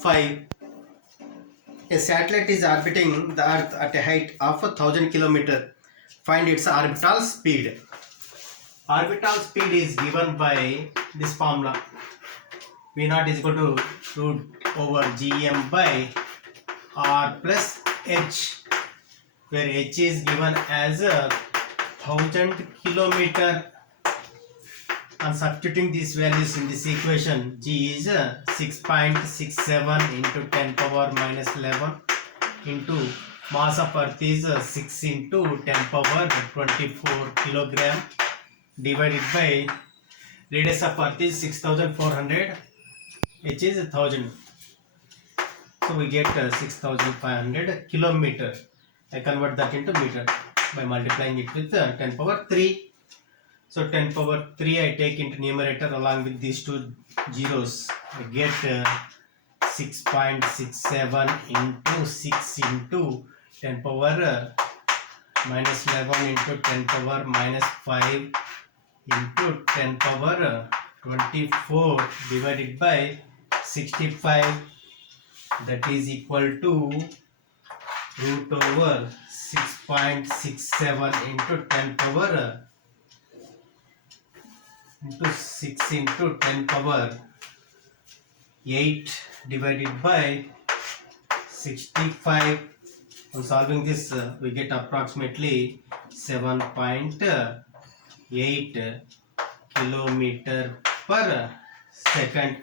5. A satellite is orbiting the Earth at a height of 1000 km. Find its orbital speed. Orbital speed is given by this formula. V0 is equal to root over Gm by R plus H, where H is given as 1000 km. On substituting these values in this equation, G is 6.67 into 10 power minus 11 into mass of Earth is 6 into 10 power 24 kilogram divided by radius of Earth is 6400, H is 1000. So we get 6500 kilometer. I convert that into meter by multiplying it with 10 power 3. So 10 power 3 I take into numerator along with these two zeros. I get 6.67 into 6 into 10 power minus 11 into 10 power minus 5 into 10 power 24 divided by 65. That is equal to root over 6.67 into 10 power into 6 into 10 power 8 divided by 65. On solving this, we get approximately 7.8 kilometer per second.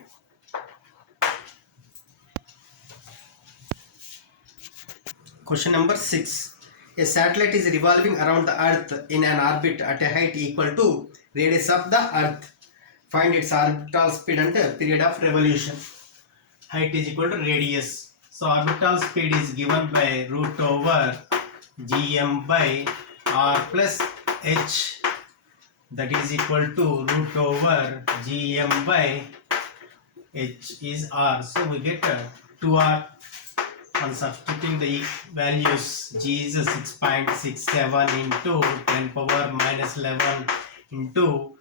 Question number 6. A satellite is revolving around the Earth in an orbit at a height equal to radius of the Earth. Find its orbital speed and period of revolution. Height is equal to radius. So orbital speed is given by root over Gm by R plus H. That is equal to root over Gm by H is R. So we get 2R. On substituting the values, G is 6.67 into 10 power minus 11 into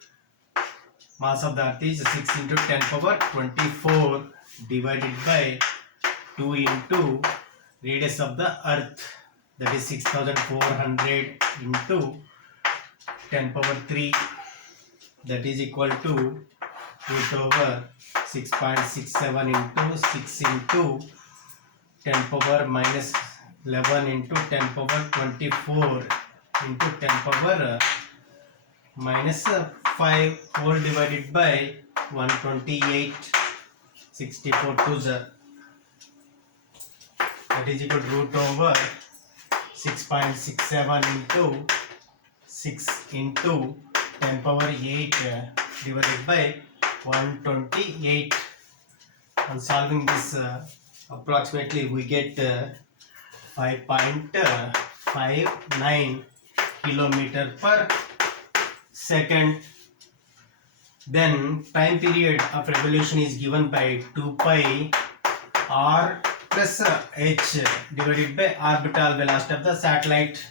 mass of the Earth is 6 into 10 power 24 divided by 2 into radius of the Earth, that is 6400 into 10 power 3, that is equal to root over 6.67 into 6 into 10 power minus 11 into 10 power 24 into 10 power minus 5 whole divided by 128, 64 to 0. That is equal to root over 6.67 into 6 into 10 power 8 divided by 128. On solving this, approximately we get 5.59 kilometer per second. Then time period of revolution is given by 2 pi R plus H divided by orbital velocity of the satellite.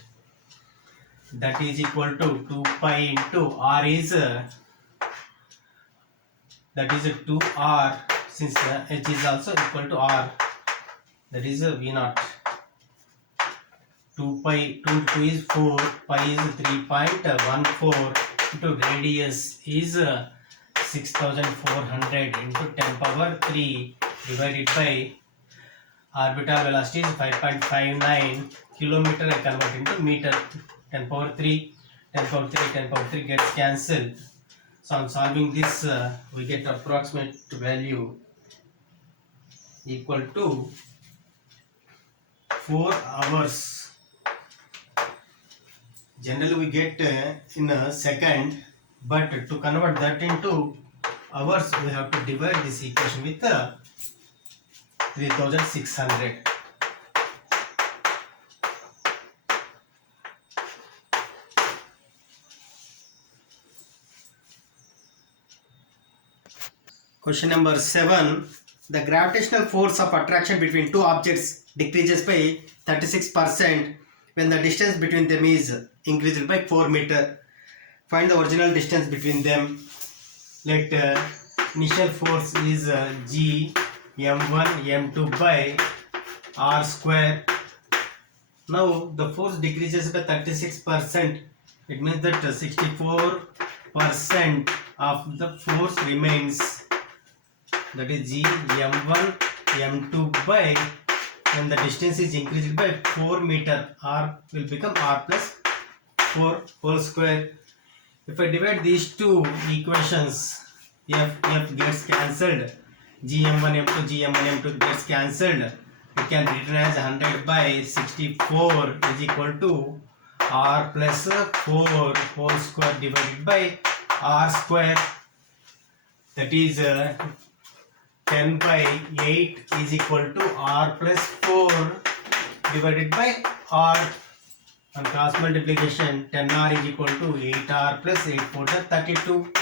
That is equal to 2 pi into R is that is 2R, since H is also equal to R. That is V0. 2 pi, 2 into 2 is 4, pi is 3.14 into radius is 6400 into 10 power 3 divided by orbital velocity is 5.59 kilometer. I convert into meter. 10 power 3, 10 power 3, 10 power 3 gets cancelled. So on solving this, we get approximate value equal to 4 hours. Generally we get in a second, but to convert that into hours we have to divide this equation with 3600. Question number 7. The gravitational force of attraction between two objects decreases by 36% when the distance between them is increased by 4 meter. Find the original distance between them. Let initial force is G m1 m2 by r square. Now the force decreases by 36%. It means that 64% of the force remains. That is g m1 m2 by, when the distance is increased by 4 meter, r will become r plus 4 whole square. If I divide these two equations, f gets cancelled, gm1 m2 gm1 m2 gets cancelled. We can written as 100 by 64 is equal to r plus 4 whole square divided by r square. That is 10 by 8 is equal to r plus 4 divided by r. On cross multiplication, 10r is equal to 8r plus 8 4 32.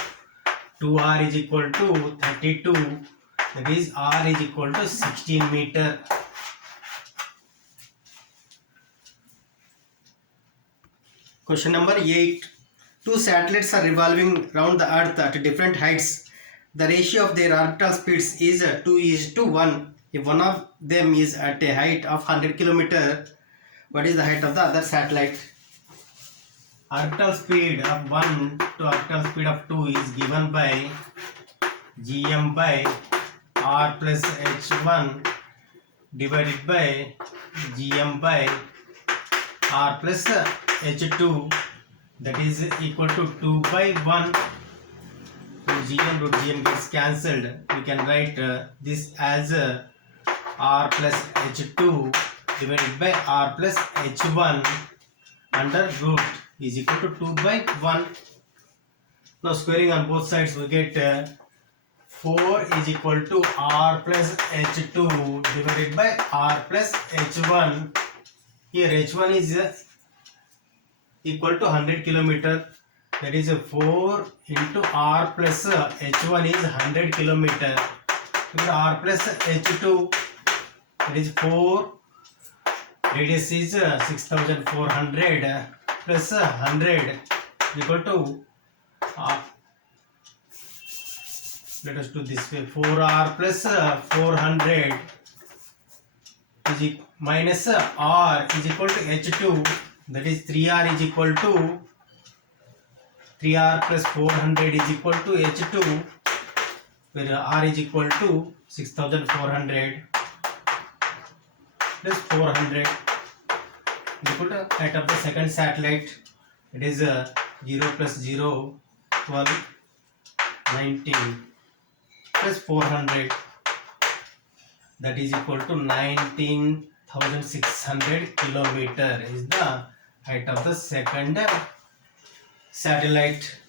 2r is equal to 32. That is r is equal to 16 meter. Question number 8. Two satellites are revolving around the earth at different heights. The ratio of their orbital speeds is 2:1. If one of them is at a height of 100 km, what is the height of the other satellite? Orbital speed of 1 to orbital speed of 2 is given by gm by r plus h1 divided by gm by r plus h2. That is equal to 2 by 1. Root gm gets cancelled. We can write this as r plus h2 divided by r plus h1 under root is equal to 2 by 1. Now squaring on both sides, we get 4 is equal to r plus h2 divided by r plus h1. Here h1 is equal to 100 km. That is 4 into r plus h1 is 100 km. R plus h2, that is 4. Radius is 6400 plus 100 equal to let us do this way. 4r plus 400 is minus r is equal to h2. That is 3r is equal to 3r plus 400 is equal to h2, where r is equal to 6400 plus 400 is equal to height of the second satellite. It is 0 plus 0 12 19 plus 400, that is equal to 19,600 kilometer is the height of the second satellite.